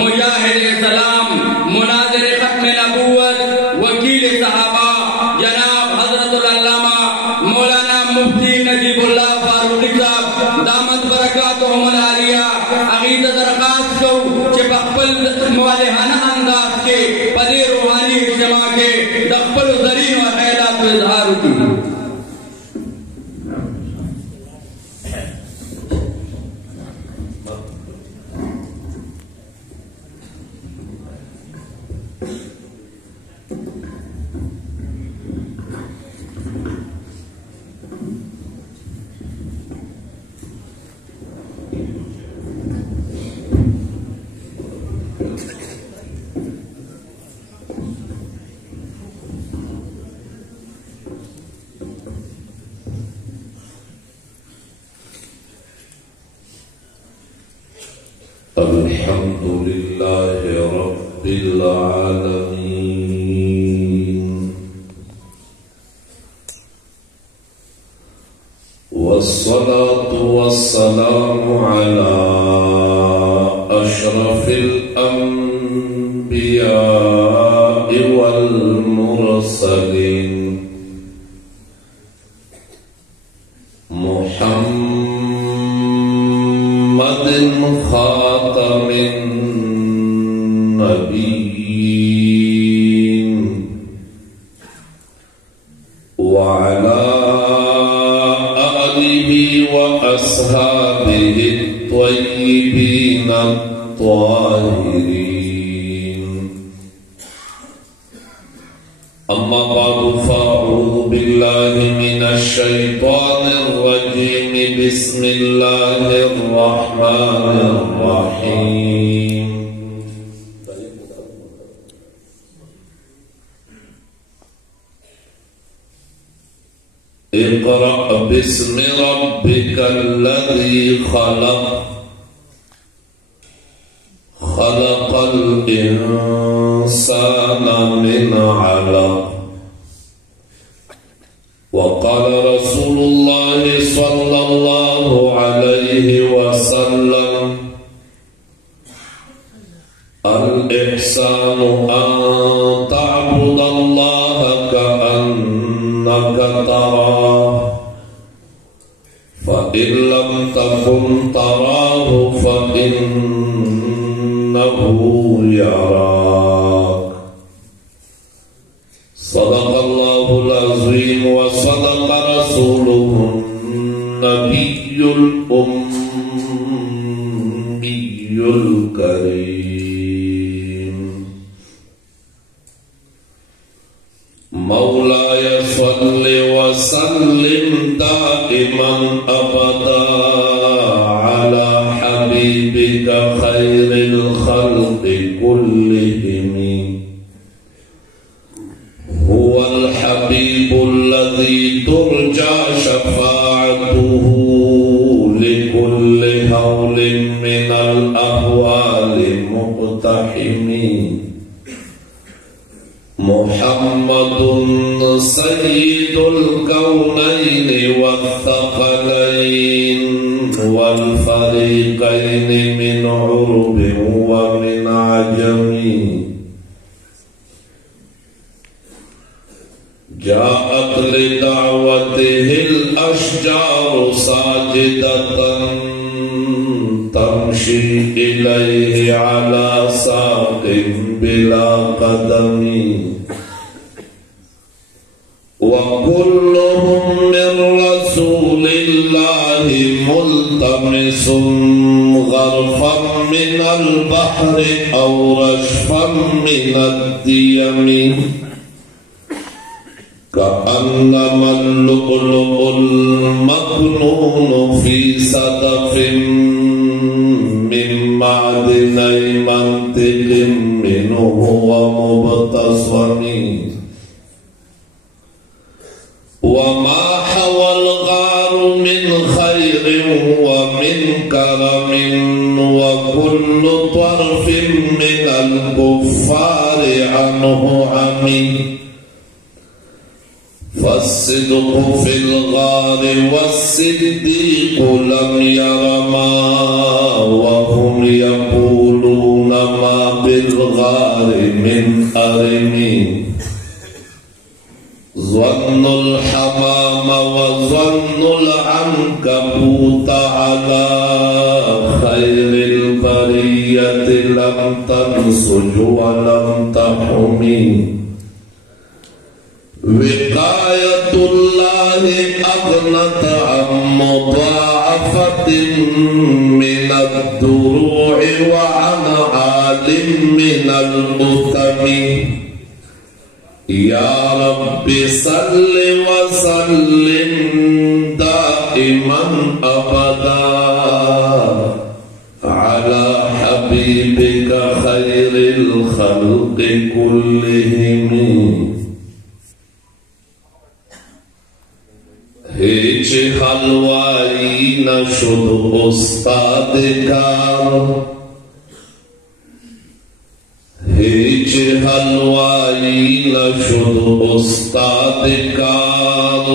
मुजाहिद सलाम, मुनाजिर खत्म नबूवत, वकील सहाबा जनाब हजरतुल अल्लामा मौलाना मुफ्ती नजीबुल्लाह फारूकी साहब दामत बरकातुहुमुल आलिया अकीदत दरखास्त को कि बखपल मुवालिहाना अंदाज के पदे रूहानी इज्तिमा के दखपल जरीन व खैरात इजहार की। अल्हम्दुलिल्लाह रब्बिल आलमीन वस्सलातु वस्सलामु अला अशरफिल अंबिया वल मुरसलीन मुहम्मदिन खातमिन नबीय्यीन व अला आलिहि व अस्हाबिहि त्वय्यिबीन त्वाहिरीन। अम्मा बादु फ़अऊज़ु बिल्लाहि मिनश शैतानिर रजीम। बिस्मिल्लाहिर रहमानिर रहीम। इक़रा बिस्मि रब्बिकल्लज़ी खलक़ खलक़ल इंसाना मिन अलक़। वक़ाल रसूलुल्लाह सल्लल्लाहु अलैहि वसल्लम अल इहसानु अन तअबुदल्लाह कअन्नका तराह फ़इन लम तकुन तराहु फ़इन्नहु यराक। सदक़ल्लाहुल अज़ीम व सदक़ रसूलुहुन नबियुल उम्मियुल करीम। मौलाय सल्लि व सल्लिम दाइमन अबदा अला हबीबिका खैरिल खल्क़ि कुल्लिहिम। हुवल हबीबुल्लज़ी तुरजा शफ़ाअतुहु लिकुल्लि हौलिन मिनल अहवालि मुक़्तहिमी। मुहम्मदुन सय्यिदुल कौनैनि वत्थक़लैन वल फ़रीक़ैनि मिन उर्बिन व मिन अजमी। जाअत लिदावतिहिल अशजारु साजिदतन तमशी इलैहि अला साक़िन बिला क़दमी। व कुल्लुहुम मिन रसूलिल्लाहि मुल्तमिसुन ग़रफ़न मिनल बहरि औ रशफ़न मिनद दियमी। कअन्नमल लुअलुउल मकनून फी सदफ़िन मिन मादिनै मंतिक़िन मिन्हु व मुबतसमी। वमा हवल गारु मिन खैरिन व मिन करमिन व कुल्लु तर्फ़िन मिनल कुफ़्फ़ारि अन्हु अमी। फस्सिद्क़ु फ़िल गारि वस्सिद्दीक़ु लम यरमा व हुम यक़ूलून النائمين ظن الحمام وظن العنكبوت على خير البرية لم تنسج ولم تحمي وقاية الله أغنت عن مضاعفة من الدروع وعن عالم من الأثم يا رب صل وسلم دائما أبدا على حبيبك خير الخلق كلهم هیچ حلوائی نشد استاد کار هیچ حلوائی نشد استاد کار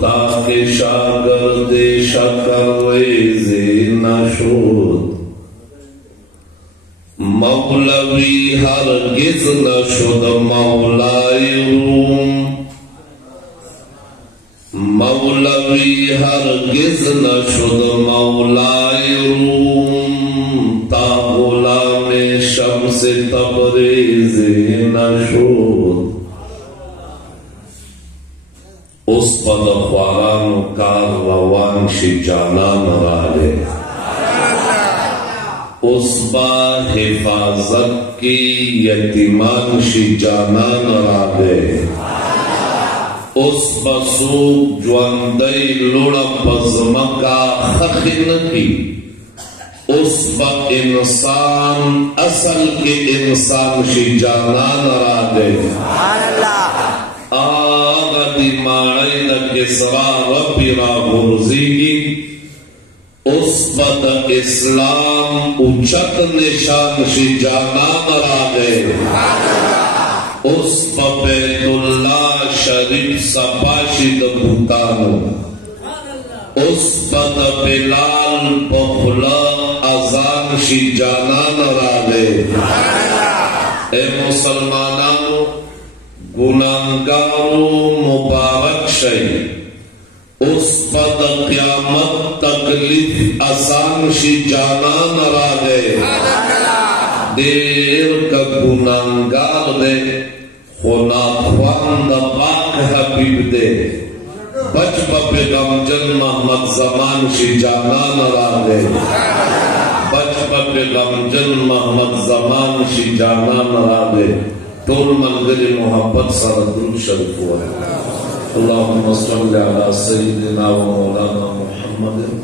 تاکہ شاگرد شکرویزی نشد مولوی ہرگز نشد مولای روم مولوی ہرگز نشد مولای روم تا غلام شمس تبریز نشد اس پد خواران کار روان شی جانان رالے اس با حفاظت کی یتیمان شی جانان رالے اس بسوک جواندئی لڑا پزمکا خخن کی اس با انسان اصل کے انسان شی جانان را دے آغا دی ماڑی دا کسرا ربی را برزیگی اس با دا اسلام اچت نشان شی جانان را دے اس پا بیت اللہ شریف سپاشی دا بھوتانو اس پا دا بلال بخلا ازان شی جانان را دے اے مسلمانانو گناہگارو مبارک شئی اس پا دا قیامت تکلیف آسان شی جانان را دے دیر کا گناہگار دے خناخوان دا پاک حبیب دے بچ بپے غمجن محمد زمان شی جانان را دے بچ بپے غمجن محمد زمان شی جانان را دے طول منگل محبت سر درود شریف ہوا ہے اللہم صلی علی سیدنا و مولانا محمد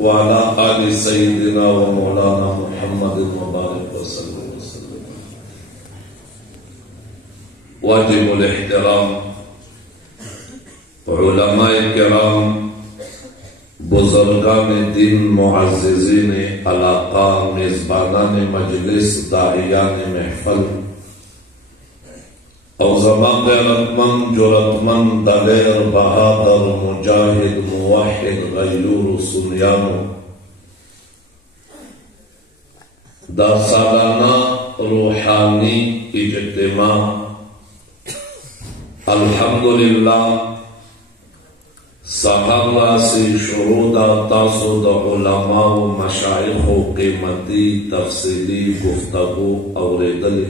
وعلى آل سيدنا ومولانا محمد وبارك وسلم واجب الاحترام علماء کرام بزرگان دین معززین علاقہ میزبانان مجلس داعیان محفل او زمان غیرتمند جرتمند دلیر بہادر مجاہد موحد غیور سنیانو دا سالانہ روحانی اجتماع الحمدللہ سحر راسی شروع دا تاسو دا علماء و مشایخ و قیمتی تفصیلی گفتگو اوریدلی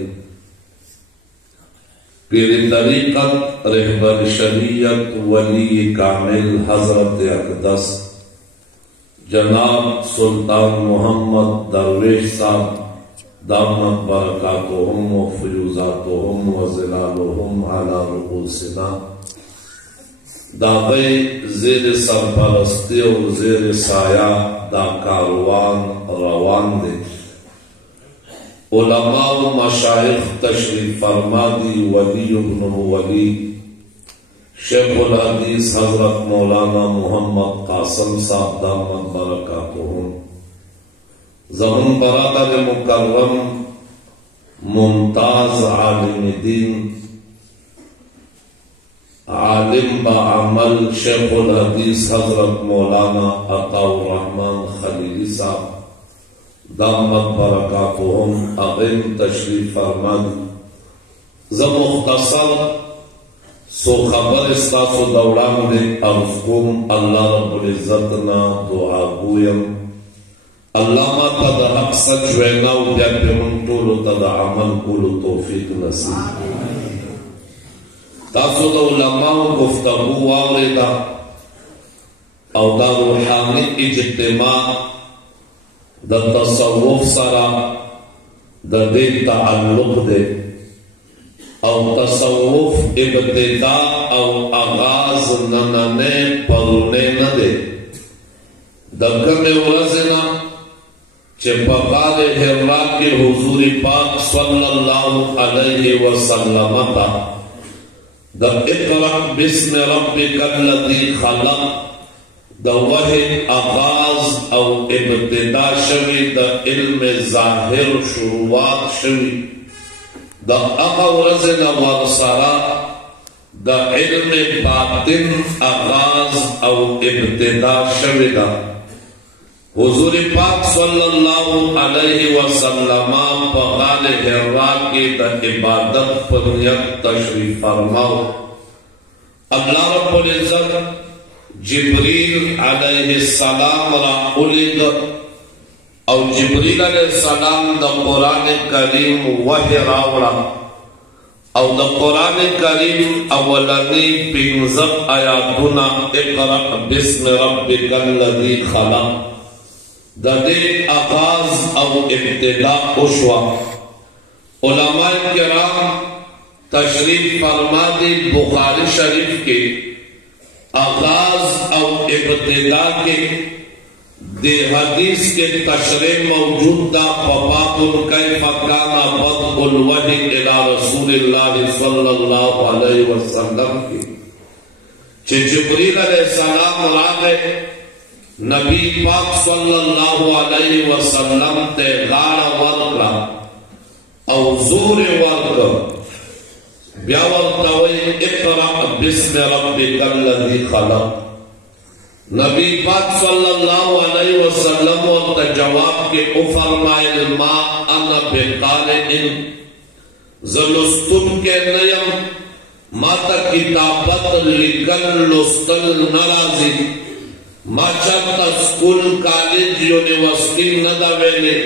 پیر طریقت رہبر شریعت ولی کامل حضرت اقدس جناب سلطان محمد درویش صاحب دامت برکاتهم و فیوزاتهم و ظلالهم علی رؤوسنا داغی زیر سرپرستی و زیر سایہ دا کاروان روان دے علماء و مشایخ تشریف فرما دی ولی ابن ولی شیخ الحدیث حضرت مولانا محمد قاسم صاحب دامت برکاتهم زمن برادر مکرم ممتاز عالم دین عالم با عمل شیخ الحدیث حضرت مولانا عطا الرحمن خلیلی صاحب دامت برکاتهم اغیم تشریف فرماد زه مختصر سو خبر ستاسو د وړاندې عرض کوم. الله رب العزت نه دعا کوم الله ماته د حق سچ ویناو بیا پرې موږ ټولو ته د عمل کولو توفیق نصیب. تاسو د علماو گفتگو واورېده او دا روحاني اجتماع د تصوف سره د دې تعلق دی او تصوف ابتدا او آغاز نننې پرونې نه دی. د کومې ورځې نه چې په غار حرا کې حضور پاک صلی الله علیه وسلم ته د اقرأ باسم ربک الذی خلق د وحی آغاز او ابتدا شوی، د علم ظاهر شروعات شوی. د هغه ورځې نه ورسره د علم باطن آغاز او ابتدا شوی ده. حضور پاک صلی الله علیه وسلم په غار حرا کې د عبادت په نیت تشریف فرماو. الله رب العزت جبریل علیه السلام را اولید او جبریل علیہ السلام د قرآن کریم وحی راوڑا او د قرآن کریم اولنی 15 آیاتنا اقرأ باسم ربک الذی خلق د دې آغاز او ابتدا وشوا. علماء کرام تشریف فرما دی بخاری شریف کے آغاز او ابتدا کے دے حدیث کے تشریح موجود دا فباب کیف کان بدء الوحی الی رسول اللہ صلی اللہ علیہ وسلم کی چھ جبریل علیہ السلام راگے نبی پاک صلی اللہ علیہ وسلم تے غار ورکا او زور ورکا بیا ورتوی اقرأ باسم ربک الذی خلق. نبی پاک صلی اللہ علیہ وسلم ورطا جواب کے فرمائے ما انا بقارئ زلستن کے نیم ما تا کتابت لکل لستل نرازی ما چاہتا سکول کالج یونیورسٹی ندا ویلے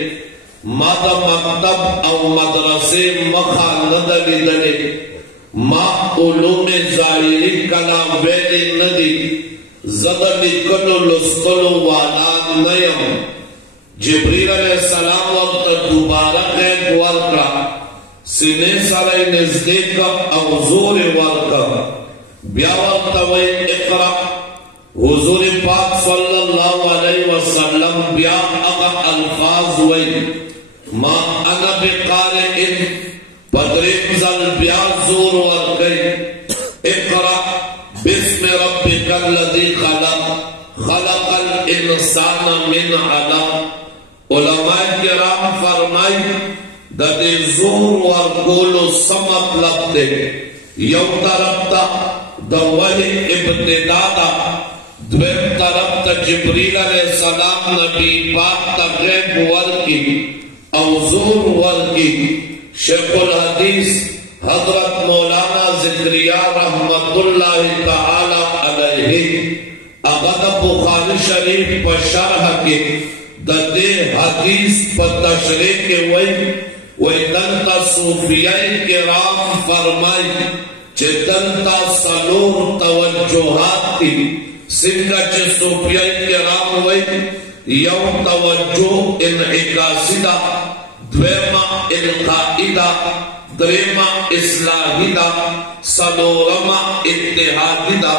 ما دا مکتب او مدرسے مخا ندا لیدلے ما علوم ظاہری کلام ویلے ندی زدہ لکلو لستلو والا نیم. جبریل علیہ السلام وقت دوبارہ قید ورکا سینے سرائی نزدیک او زور ورکا بیا وقت وی اقرأ. حضور پاک صلی اللہ علیہ وسلم بیا اغا الفاظ وی ما انا بقارئ پدریم زل بیا زور ورکی اقرأ باسم ربک الذی خلق خلق الانسان من علق. علماء کرام فرمائی دا دے زور ورکولو سمت لگتے یو طرف تا دا وحی ابتدا دا دویم طرف تا جبریل علیہ السلام نبی پاک تا غیب ورکی او زور ورکی. شیخ الحدیث حضرت مولانا ذکریہ رحمت اللہ تعالی علیہ اغد بخاری شریف پر شرح کے دے حدیث پر تشریح کے وی دنتا صوفیہ کرام فرمائی چھ دنتا سلور توجہات تھی سنگا چھ صوفیہ کرام وی یو توجہ انعکاسی دا دویمہ القائی دا دریمہ اصلاحی دا سلورمہ اتحادی دا.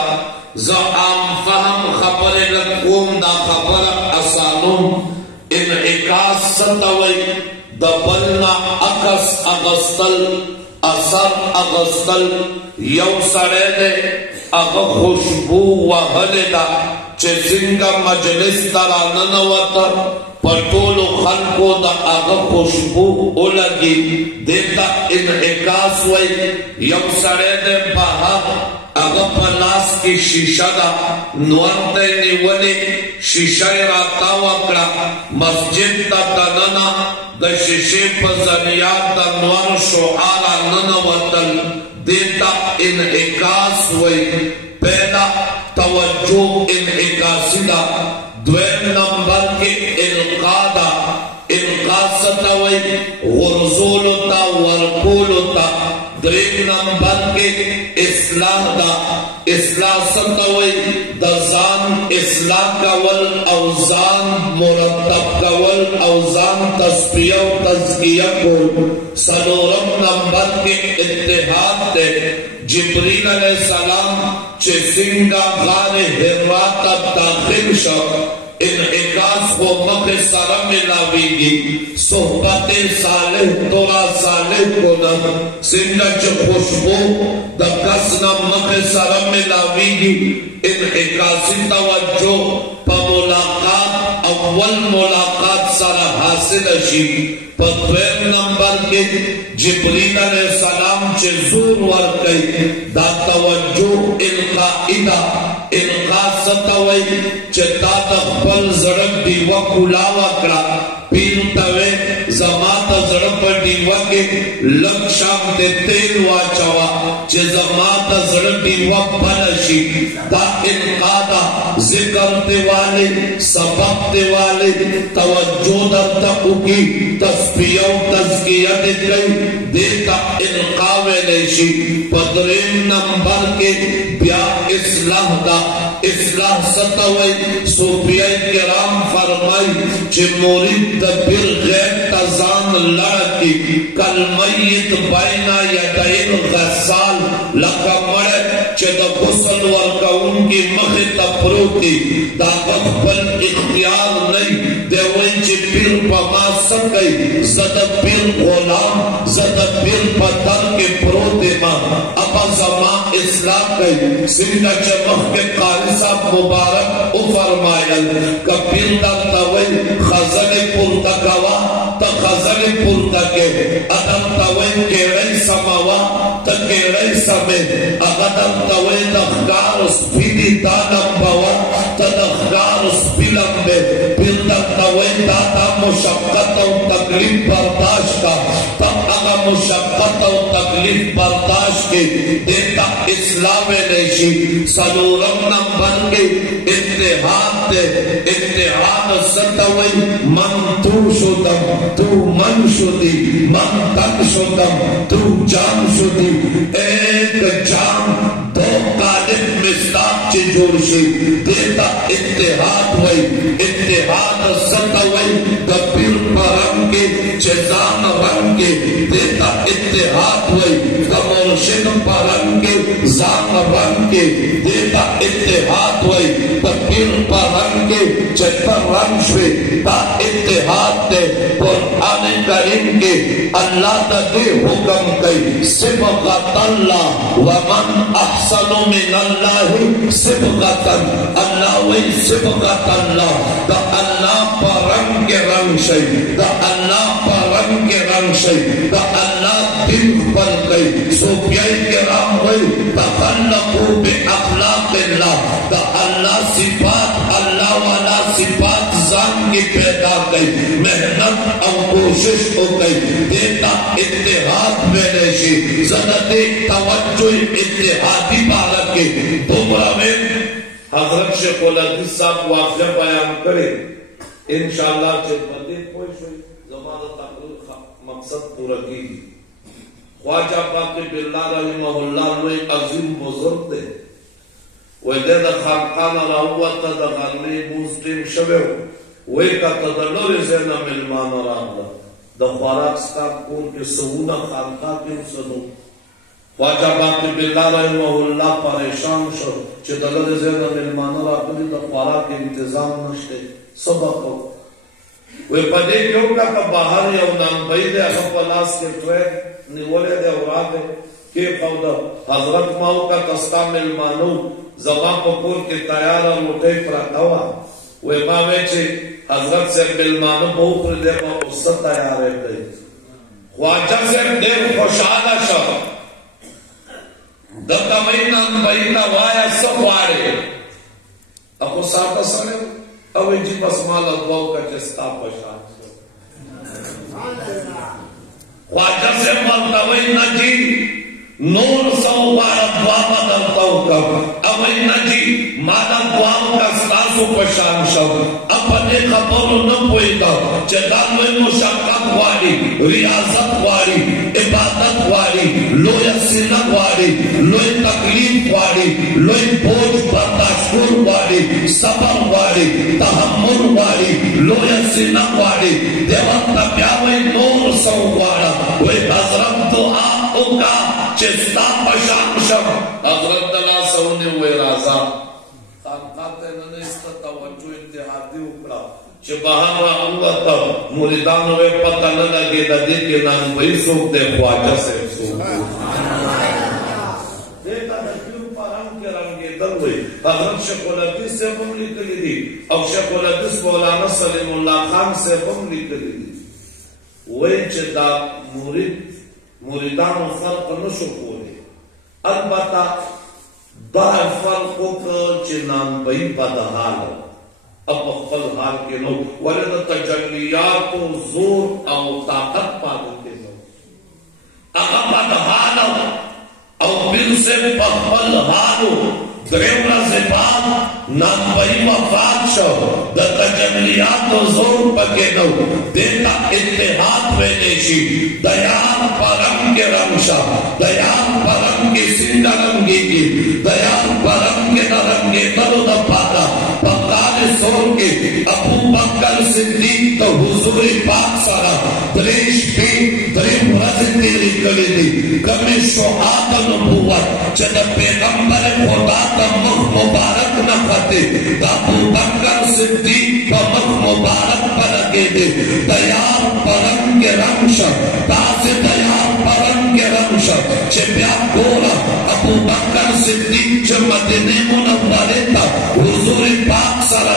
زعام فهم خبر لکوم دا خبر اسانوم انعکاس ستوئی دا بلنا اکس اغسطل اثر اغسطل یو سڑے دے اغا خوشبو وحل دا چه زنگا مجلس تراننوتا پٹولو خلقو دا آغا خوشبو اولگی دیتا انعکاس وی یو سڑے دے باہا آغا پلاس کی شیشہ دا نوانتے نیولی شیشہ راتا وکڑا مسجد تا دننا द शीशे पर ज़रियात अनवर शुआरा ननवतल देता इनइकास वही पहला तवज्जो इनइकासिदा द्वैम नंबर के इनकादा इनकासतवई गुरजोलता वरकोलता द्रेम नंबर के इस्लाह दा इस्लाह सतवई दजान इस्लाह कवल औजान मुरतब कवल औजान तस्बिया तज़किया को सनोरम नंबर के इत्तेहाद ते जिब्रील अलैहिस्सलाम चे सिंगा गारे हिरा तब दाखिल शो इनइकास को मके सारा मिलावेगी सोहबत सालिह तोरा सालिह को न सिंगा च खुशबू दकस न मके सारा मिलावेगी इनइकासी तवज्जो प मुलाकात अव्वल मुलाकात सारा हासिल अशी पद्वेम नंबर के जिब्रील अलैहिस्सलाम चे ज़ूर वर कई दा तवज्जो इनकाइदा इनका सतवई चता तखपल जड़क दीवा कुलावा करा पीर तवे जमात जड़प दीवा के लक्षाम ते तेल वाचवा चे जमात जड़प दीवा बनशी दा इनकादा जिक्र ते वाले सबक ते वाले तवज्जो दरता उकी तस्बिया तज़किया दे गई देता इनका वेलेशी पद्रेम नंबर के ब्या इस्लाह दा इस्लाह सतवई सूफिया किराम फरमाई चे मुरीद बिल गैर तजान लड़की कल मय्यत बैना यदैल गस्साल लका मड़े चे द गुस्ल वर्का उनकी मखे तपरोती दावत पल इख्तियार नहीं देवई चे पीर पमा सकई जद पीर गुलाम जद पीर पत्थर के प्रोते मा अपा जमा इस्लाम कई सिंगा चमक के कारी साहब मुबारक उफरमायल कपिल दा तवई खजल पुरतकवा त खजल पुरतके अदम तवई केड़ई समावा त केड़ई समे अगदम तवई दखकार स्पीदी दानम बवा त दखकार स्पीलम बे फिर तवई दाता मुशक्कत और तकलीफ बर्दाश्त का तब अगा मुशक्कत और तकलीफ बर्दाश्त के देता इस्लाम नेशी सनूरम नंबर के इत्तेहाद सतवई मन तू शुदम तू मन शुदी मन तन शुदम तू जान शुदी एक जान दो कालिब मिस्ताक चे जोड़शी देता इत्तेहाद वई इत्तेहाद सतवई कबीर परम के चेजान रंग के देता इत्तेहाद वई कमर्शिद परम के जान रंग के देता इत्तेहाद वई कबीर परम के चतर रंग से ता इत्तेहाद दे कुरान करीम के अल्लाह दे हुक्म कई सिबगतल्लाह व मन अहसनु मिनल्लाहि सिबगतन अल्लाह वही सिबगतल्लाह ता अल्लाह परम के रंग से ता अल्लाह परम के रंग से ता अल्लाह दिल पर कई सूफिया किराम वही तखल्लकू बि अखलाकिल्लाह ता अल्लाह सिफात अल्लाह वाला सिफात जान के पैदा कई मेहनत और कोशिश हो गई देता इत्तेहाद में नशी ज़दते तवज्जो इत्तेहादी बालक के तुमरा में हज़रत शेख उल-हदीस साहब वाक़या बयान करे इंशाअल्लाह चिल्पते कोई ज़माना तकरीर मकसद पूरा की ख्वाजा पाक बिल्ला रहमहुल्लाह ने अजीम बुजुर्ग थे वैदे द खानखाना रावत द गरमे मुस्लिम शबे वे का तदल्लुल ज़ैना Millman Rawla the ख्वाराक staff core के सऊना खानखा के सदो ख्वाजा पाक बिल्ला रहमहुल्लाह परेशान शो चे तदल्लुल ज़ैना मिलमान रावली द ख्वाराक इंतजाम नशते सबक वे पदे क्यों का बाहर या नाम बैदे अखपलास के ट्रैक निवले दे औराते के पौधा हजरत माऊ का तस्ता मिलमानू जमा पकोर के तैयार और उठे प्रतावा वे मावे चे हजरत से मिलमानू बहुत दे को उससे तैयार है गई ख्वाजा से देव खुशाला शब दत्ता महीना वाया सब वारे अको साता सने अब जी बस माल अब्बाऊ का चस्ता पशान ख्वाजा से मरतबई न जी नूर सौ वाला दुआ बदलता हूँ कब अवै न जी मादा दुआओं का सासु पशान शब अपने खबरों न पोईता चला लोई मुशक्कत वाली रियाजत वाली इबादत वाली लोई सिनत वाली लोई तकलीफ वाली लोई बोझ बर्दाश्त वाली सबर वाली तहम्मुल वाली लोई सिनत वाली देवता प्यावे नूर सौ वाला वे हजरत दुआ उनका चेस्ता पशान शब हजरत दला सौने हुए राजा ताकत ने इसका तवज्जो इंतहादी उकड़ा che bahama uata muridano ve patana lage dadi ke naam bhai sok de khwaja se sok देखा नक्यूर परम के रंगे दल हुए हजरत शेखुलहदीस से हम निकली थी अब शेखुलहदीस मौलाना सलीमुल्लाह खान से हम निकली थी वही चेता मुरीदान फर्क न शुकोले अलबत्ता दाए फर्क को चिनाम बही बदहाल अब फल हाल के लोग वरद तजल्लियात जोर और ताकत पाते लोग अगर बदहाल और बिल से पफल हालो द्रेवला से बाद नाम बही वफात शो द तजल्लियात जोर पके नो देता इत्तेहाद में नेशी दयाल परम के रंगशा दयाल परम के सिंदा रंगी की दयाल परम के नरंगे तलो द पादा सोल के अबू बकर सिद्दीक तो हुजूर पाक सारा द्रेश पे द्रेम रज़ कली दी कमे शुआब नबुवत जब पैगंबर खुदा का मुख मुबारक न फते अबू बकर सिद्दीक का मुख मुबारक पर लगे दे दयाल परम के रंगश ताज़े दयाल परम के रंगश चिप्या गोरा अबू बकर सिद्दीक जब मदीने मुनव्वरे था हुजूर पाक सारा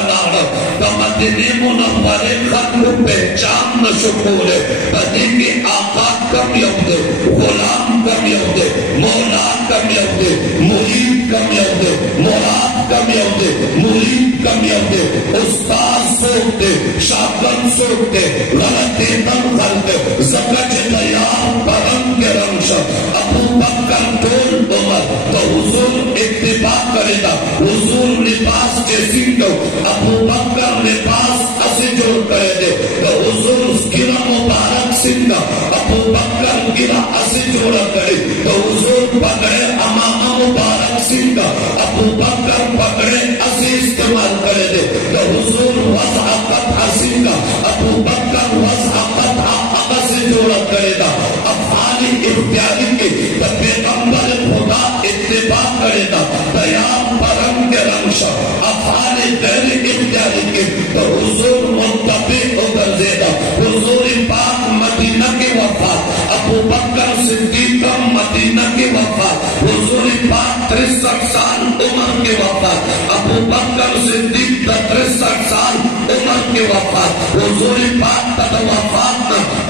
मदीने मुनव्वरे खत्म पहचान न शुकोले बदी के आका कम यौदे गुलाम कम यौदे मौला कम यौदे मुरीद कम यौदे मुराद कम यौदे मुरीद कम यौदे उस्ताद सोते शागर्द सोते गलती नम करते ज़कत दयाल परम के रंगश अबू बकर टोल उमर तो हुजूर इत्तिबा करेगा हुजूर लिबास जैसी तो अबू बकर लिबास असे जोड़ करे दे तो हुजूर गिरा मुबारक सिंगा अबू बकर गिरा असे जोड़ करे तो हुजूर पकड़े अमामा मुबारक सिंगा अबू बकर पकड़े असे इस्तेमाल करे दे तो हुजूर वज़अक़त हसिंगा अबू बकर वज़अक़त असे जोड़ करेगा अफ़ाली इख्तियारी के पैगंबर खुदा इत्तिबा करेगा दयाल परम के रंगश अफ़ाली गैर इख्तियारी के तो हुजूर मुत्तबी उधर देगा हुजूर पाक मदीना के वफात अबू बकर सिद्दीक मदीना के वफात हुजूर पाक 63 साल उम्र के वफात अबू बकर सिद्दीक 63 साल उम्र के वफात हुजूर पाक तद वफात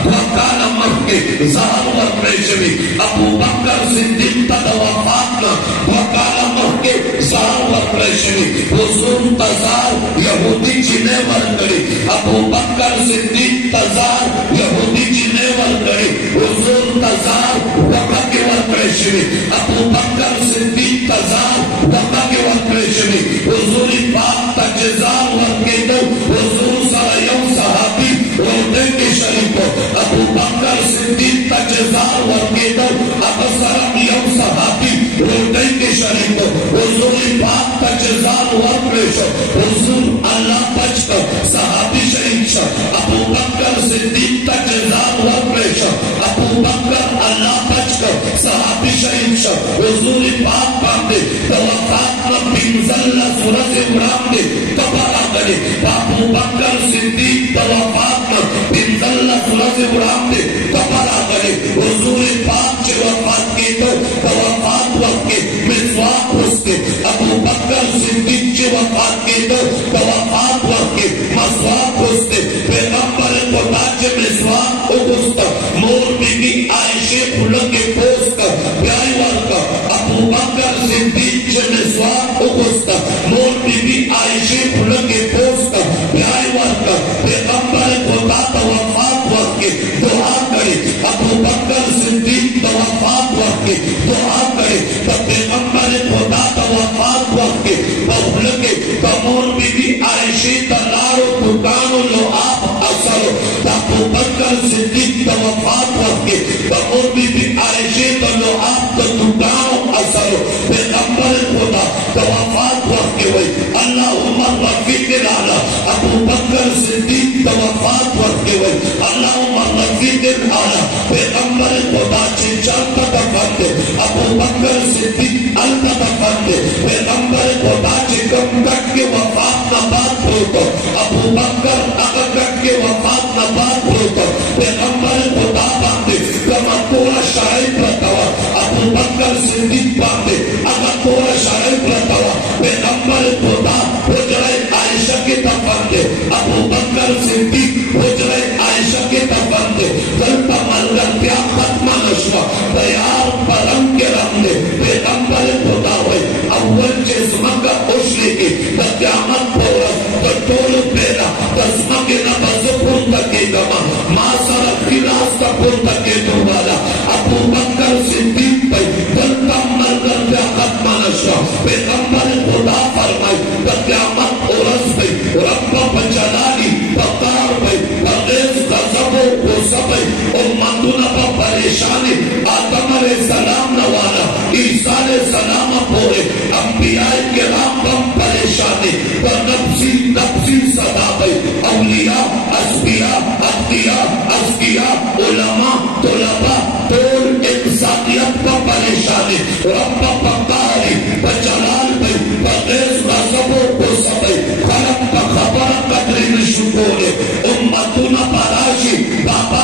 वकाल मक्के ज़हर व पेशवी अबू बकर सिद्दीक तद वफात वकाल मक्के ज़हर व पेशवी हुजूर तज़ार यहूदी जिने वरकड़ी अबू बकर सिद्दीक तज़ार यहूदी जिने वरकड़ी हुजूर तज़ार वका के वरकड़ी अबू बकर सिद्दीक तज़ार वका के वरकड़ी हुजूर पाक तजज़ार वरके दो हुजूर सरायों सहाबी रोते के शरीफ अबू बकर सिद्दीक तजज़ार वरके दो अबू सरायों सहाबी रोते के शरीफ हुजूर पाक तजज़ार वरके हुजूर अल्लाह बच सहाबी शरीफ अबू बकर सिद्दीक तजज़ार वरके अबू बकर अल्लाह बच सहाबी शरीफ हुजूर पाक बांधे तवफ़ात न बिनज़ल्ला सूरत इमरान दे तबारा करे अबू बकर सिद्दीक तवफ़ात न बिनज़ल्ला सूरत इमरान दे तबारा करे हुजूर पाक के वफ़ात के तो तवफ़ात वक्त के मिसवाक उसके अबू बकर सिद्दीक के वफ़ात के तो तवफ़ात वक्त के मसवाक उसके पैगंबर खुदा के मिसवाक उगुस्ता मोर बीबी आयशा फुलन के पोस्ट ब्याई वाला अबू बकर सिद्दीक के मिसवाक उगुस्ता मोर बीबी आयशा फुलन के पोस्ट ब्याई वाला पैगंबर खुदा तवफ़ात वक्त के दुआ करे अबू बकर के दुआ करे तो पैगंबर खुदा का वफात वक्त के बबल के कमोर बीबी आयशा तलारो दुकानो लो आप असरो अबू बकर सिद्दीक का वफात वक्त के कमोर बीबी आयशा तलो आप तो दुकानो असरो पैगंबर खुदा का वफात वक्त के वही अल्लाहुम्मा रफीक आला अबू बकर सिद्दीक का वफात वक्त के वही अल्लाहुम्मा रफीक आला पैगंबर खुदा से चलता दफाते अबू बकर सिद्दीक अल्लाह दफाते पैगंबर खुदा से कम तक के वफात न बात हो तो अबू बकर अगर तक के वफात न बात हो तो पैगंबर खुदा बांधे कमा तोड़ा शाही प्रतवा अबू बकर सिद्दीक बांधे अगर तोड़ा शाही प्रतवा पैगंबर खुदा हुजरे आयशा के दफाते अबू बकर सिद्दीक हुजरे आयशा के दफाते गलता मलगन क्या खत्मा नशवा तैयार परम के रंग पैगंबर खुदा हुए अव्वल जिस्म का उशले के क़यामत पोरस तो टोल पेरा तस्मा के नबज़ पुरता के गमा मासर खिलास का पुरता के दोबारा अबू बकर सिद्दीक पर गलता मलगन क्या खत्मा नशवा पैगंबर खुदा फरमाए क़यामत पोरस पे रब्बा बचलानी बकार पे बगैर गज़बो को सबे उम्मतुना पर परेशानी आदम अलैहिस्सलाम नवाला ईसा अलैहिस्सलाम पूरे अंबिया के राम परेशानी पर नफ्सी नफ्सी सदा पे औलिया अस्बिया अतिया अस्किया उलमा तुलबा तोल इंसानियत पर परेशानी रब्बा पकारी बजलाल पे बगैर गज़बो को सबे खलक का खबर कदरी में शुकोरे उम्मतुना पराशी बाबा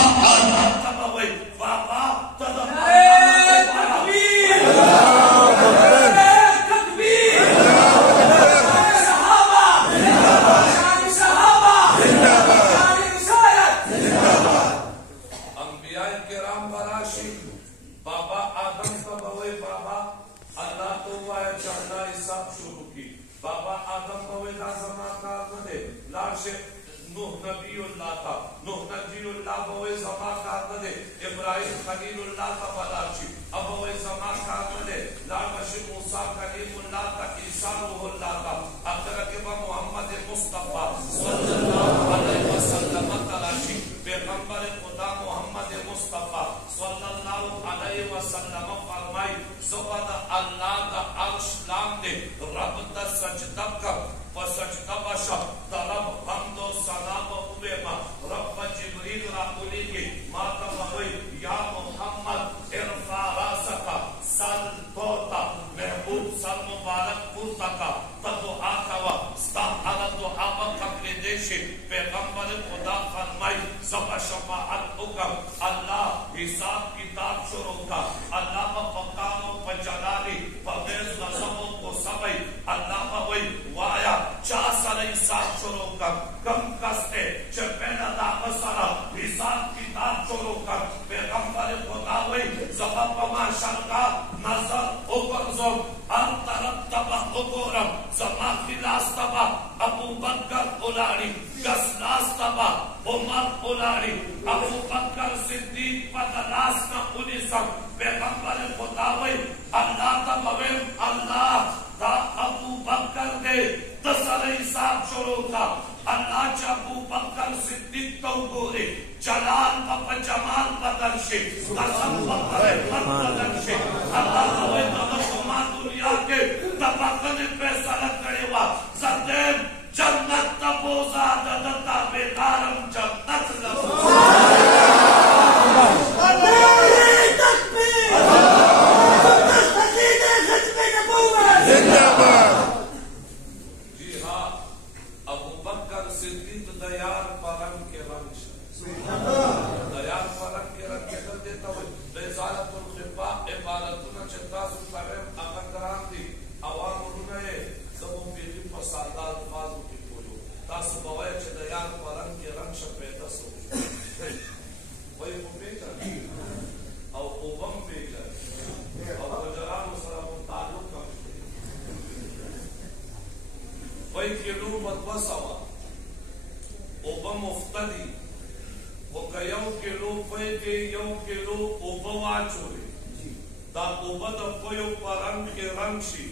دا قوبه د پویو په رنګ کې رنګ شي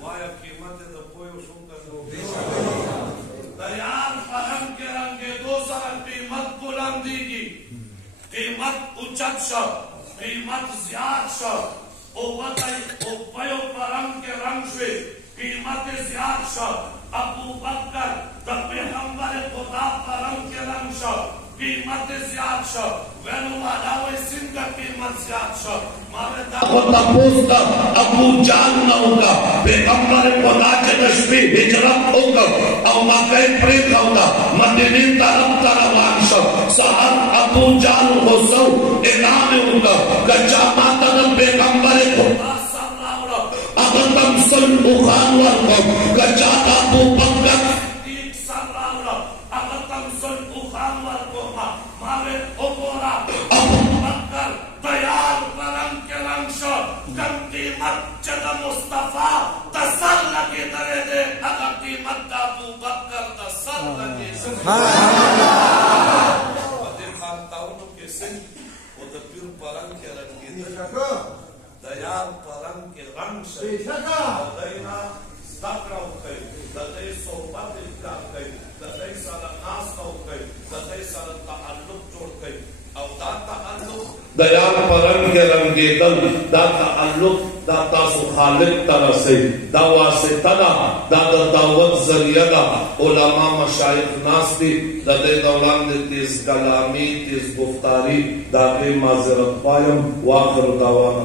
وایا قیمت د پویو څومره د یار په رنګ کې رنګېدو سره قیمت بلندېږي قیمت اوچت شو قیمت زیات شو قوه د پویو په رنګ کې رنګ شوې قیمت زیات شو ابو بکر د پیغمبر خدا په رنګ کې رنګ شو قیمت زیات شو وینو مالاوی څنګه قیمت زیات شو تپوستا ابو جان نہ ہوگا پیغمبر خدا کے نشبی ہجرت ہوگا او مکہ پریت ہوگا مدینی طرف روان شو سہر ابو جان ہو سو انعام ہوگا کچا ماتا پیغمبر خدا صلی اللہ علیہ اگر تم سن اخان ورکو کچا ابو بکر مصطفیٰ تصل لگے درے دے اگر قیمت دا ابو بکر تصل لگے بدر خان تاؤنو کے سنگ وہ دا پیر پرنگ کے رنگی دیار پرنگ کے رنگ سے دینا ستاکرہ ہو گئی دی صحبت اکرام گئی دی سارا ناس ہو گئی دی سارا تعلق جوڑ گئی او دا تعلق دیار پرنگ کے رنگی دل دا تعلق دا تاسو خالق ترسي دا واسطه دا دعوت ذریعہ دا علماء مشایخ ناس دی دا دوران دی تیز کلامی تیز گفتاری دا معذرت پایم واخر دعوانا